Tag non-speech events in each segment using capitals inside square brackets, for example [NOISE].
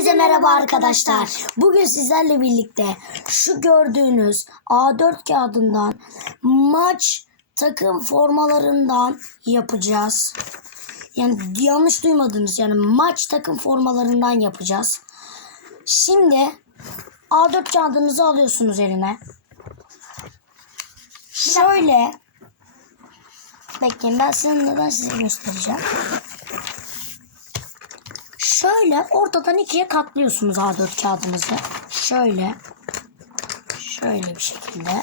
Hepinize merhaba arkadaşlar. Bugün sizlerle birlikte şu gördüğünüz A4 kağıdından maç takım formalarından yapacağız. Yani yanlış duymadınız yani maç takım formalarından yapacağız. Şimdi A4 kağıdınızı alıyorsunuz eline. Şöyle Bekleyin ben size neden size göstereceğim. Şöyle ortadan ikiye katlıyorsunuz A4 kağıdınızı. Şöyle. Şöyle bir şekilde.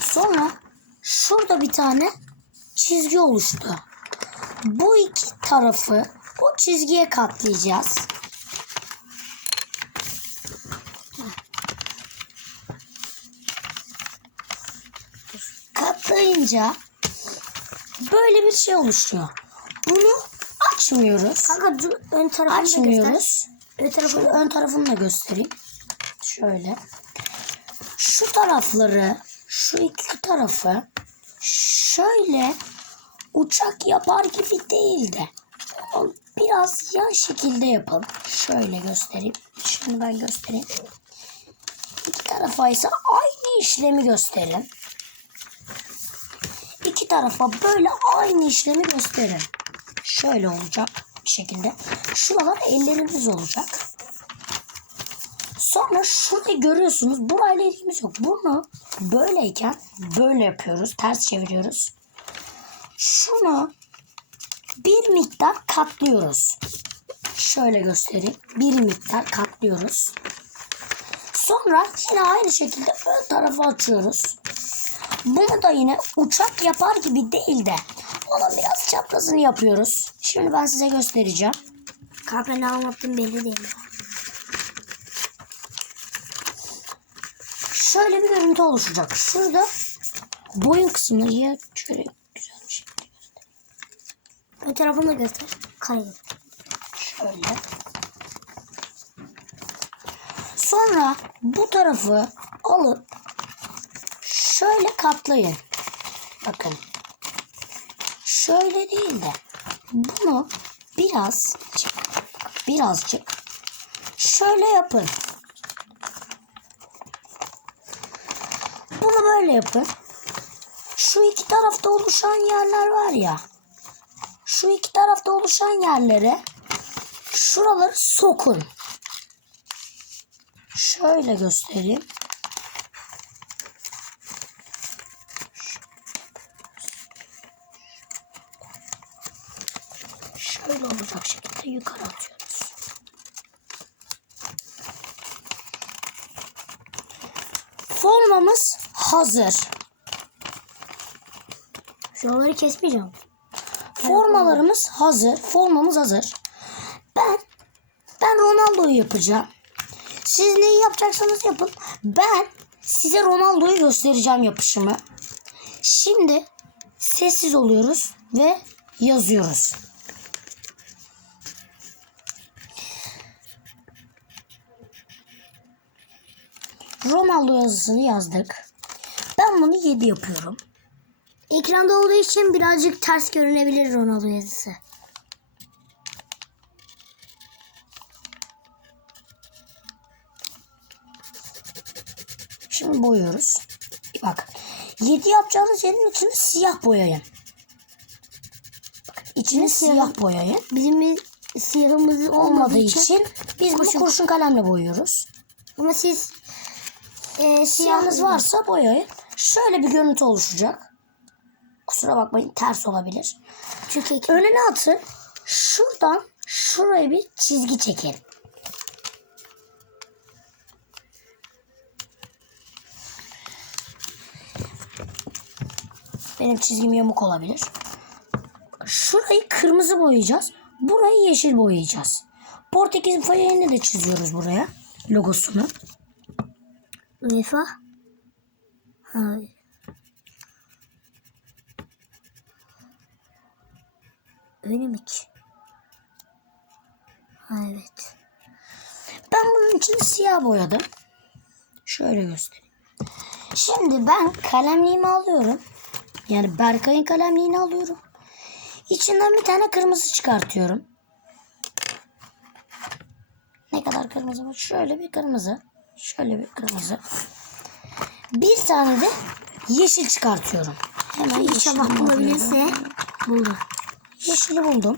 Sonra şurada bir tane çizgi oluştu. Bu iki tarafı o çizgiye katlayacağız. Katlayınca böyle bir şey oluşuyor. Bunu açmıyoruz. Kanka dur, ön tarafını. Açmıyoruz. Ön tarafını Şöyle ön tarafını da göstereyim. Şöyle. Şu tarafları, şu iki tarafı şöyle uçak yapar gibi değil de biraz yan şekilde yapalım. Şöyle göstereyim. Şimdi ben göstereyim. İki tarafa ise aynı işlemi gösterin. İki tarafa böyle aynı işlemi gösterin. Şöyle olacak bir şekilde. Şuralar ellerimiz olacak. Sonra şurayı görüyorsunuz. Burayla ilgimiz yok. Bunu böyleyken böyle yapıyoruz. Ters çeviriyoruz. Şunu bir miktar katlıyoruz. Şöyle göstereyim. Bir miktar katlıyoruz. Sonra yine aynı şekilde ön tarafı açıyoruz. Bunu da yine uçak yapar gibi değil de onun biraz çaprazını yapıyoruz. Şimdi ben size göstereceğim. Kanka ne anlattığım belli değil. Şöyle bir görüntü oluşacak. Şurada boyun kısmını ya şöyle güzel bir şey. Ön tarafını da göster. Kayın. Şöyle. Sonra bu tarafı alıp şöyle katlayın. Bakın. Şöyle değil de bunu biraz birazcık şöyle yapın. Bunu böyle yapın. Şu iki tarafta oluşan yerler var ya. Şu iki tarafta oluşan yerlere şuraları sokun. Şöyle göstereyim. Şöyle şekilde yukarı atıyoruz. Formamız hazır. Şuraları kesmeyeceğim. Formalarımız hazır. Formamız hazır. Ben ben Ronaldo'yu yapacağım. Siz neyi yapacaksanız yapın. Ben size Ronaldo'yu göstereceğim yapışımı. Şimdi sessiz oluyoruz ve yazıyoruz. Ronaldo yazısını yazdık. Ben bunu 7 yapıyorum. Ekranda olduğu için birazcık ters görünebilir Ronaldo yazısı. Şimdi boyuyoruz. Bak. 7 yapacağınız yerin içini siyah boyayın. Bakın içini siyah boyayın. Bizim bir siyahımız olmadığı, Olmadığı için, için biz bunu kurşun kalemle boyuyoruz. ama siz e, Siyahınız siyah varsa boyayın. Şöyle bir görüntü oluşacak. Kusura bakmayın ters olabilir. Çünkü Önüne atın. Şuradan şuraya bir çizgi çekin. Benim çizgim yamuk olabilir. Şurayı kırmızı boyayacağız. Burayı yeşil boyayacağız. Portekiz fayını de çiziyoruz buraya. Logosunu. UEFA. Hayır. Öyle mi ki? Ha evet. Ben bunun için siyah boyadım. Şöyle göstereyim. Şimdi ben kalemliğimi alıyorum. Yani Berkay'ın kalemliğini alıyorum. İçinden bir tane kırmızı çıkartıyorum. ne kadar kırmızı var? Şöyle bir kırmızı. Şöyle bir kırmızı. Bir tane de yeşil çıkartıyorum. Hemen İnşallah bulabilirse buldu. Yeşili buldum.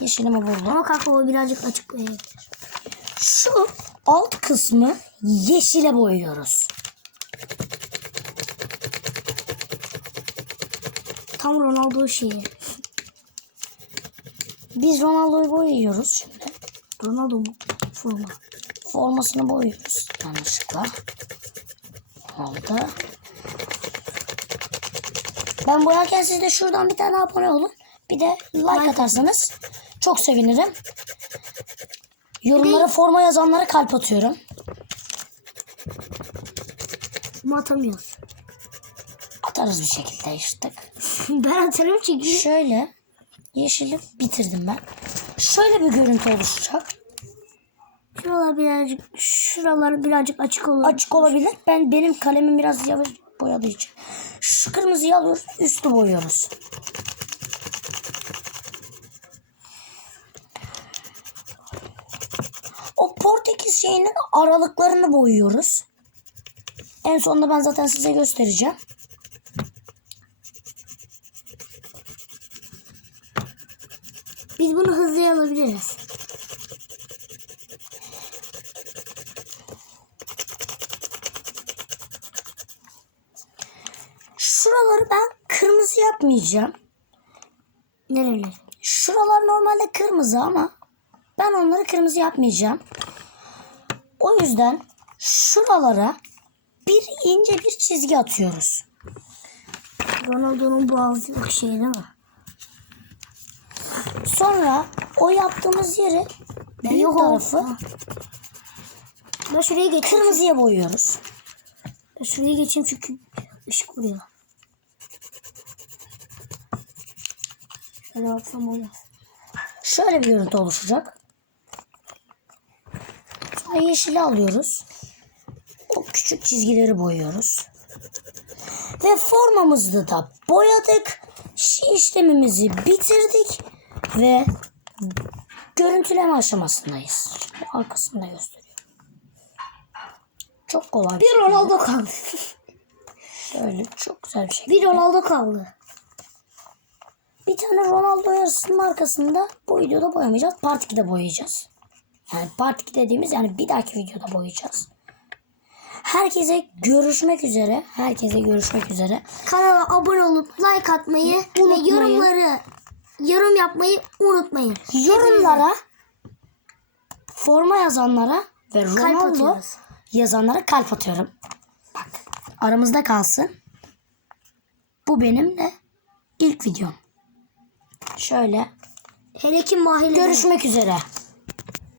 Yeşilimi buldum. Ama kanka o birazcık açık koyabilir. Şu alt kısmı yeşile boyuyoruz. Tam Ronaldo şeyi. Biz Ronaldo'yu boyuyoruz şimdi. Ronaldo mu? Forma. Formasını boyuyoruz yanlışlıkla. Oldu. Ben boyarken siz de şuradan bir tane abone olun. Bir de like atarsanız çok sevinirim. Yorumlara forma yazanlara kalp atıyorum. Ama atamıyoruz. Atarız bir şekilde işte. [LAUGHS] ben atarım çünkü. Şöyle yeşili bitirdim ben. Şöyle bir görüntü oluşacak. Şuralar birazcık, şuralar birazcık açık olur. Açık olabilir. Ben benim kalemim biraz yavaş boyadığı için. Şu kırmızıyı alıyoruz, üstü boyuyoruz. O Portekiz şeyinin aralıklarını boyuyoruz. En sonunda ben zaten size göstereceğim. Biz bunu hızlı alabiliriz. Şuraları ben kırmızı yapmayacağım. Nereler? Şuralar normalde kırmızı ama ben onları kırmızı yapmayacağım. O yüzden şuralara bir ince bir çizgi atıyoruz. Ronaldo'nun boğazı şey değil mi? Sonra o yaptığımız yeri büyük yok tarafı. Ben şuraya geçeyim. kırmızıya boyuyoruz. Ben şuraya geçeyim çünkü ışık vuruyor. Şöyle yapsam olmaz. Şöyle bir görüntü oluşacak. Sonra yeşili alıyoruz. O küçük çizgileri boyuyoruz. Ve formamızı da boyadık. İşlemimizi bitirdik. Ve görüntüleme aşamasındayız. Arkasında gösteriyorum. Çok kolay. Bir Ronaldo kaldı. Şöyle çok güzel bir şey. Bir Ronaldo kaldı. Bir tane Ronaldo yarısının arkasında bu videoda boyamayacağız. Part 2'de boyayacağız. Yani part 2 dediğimiz yani bir dahaki videoda boyayacağız. Herkese görüşmek üzere. Herkese görüşmek üzere. Kanala abone olup like atmayı ve Unutmayın. yorumları yorum yapmayı unutmayın. Yorumlara forma yazanlara ve Ronaldo yazanlara kalp atıyorum. Bak aramızda kalsın. Bu benim de ilk videom. Şöyle Hele ki mahalle. görüşmek üzere.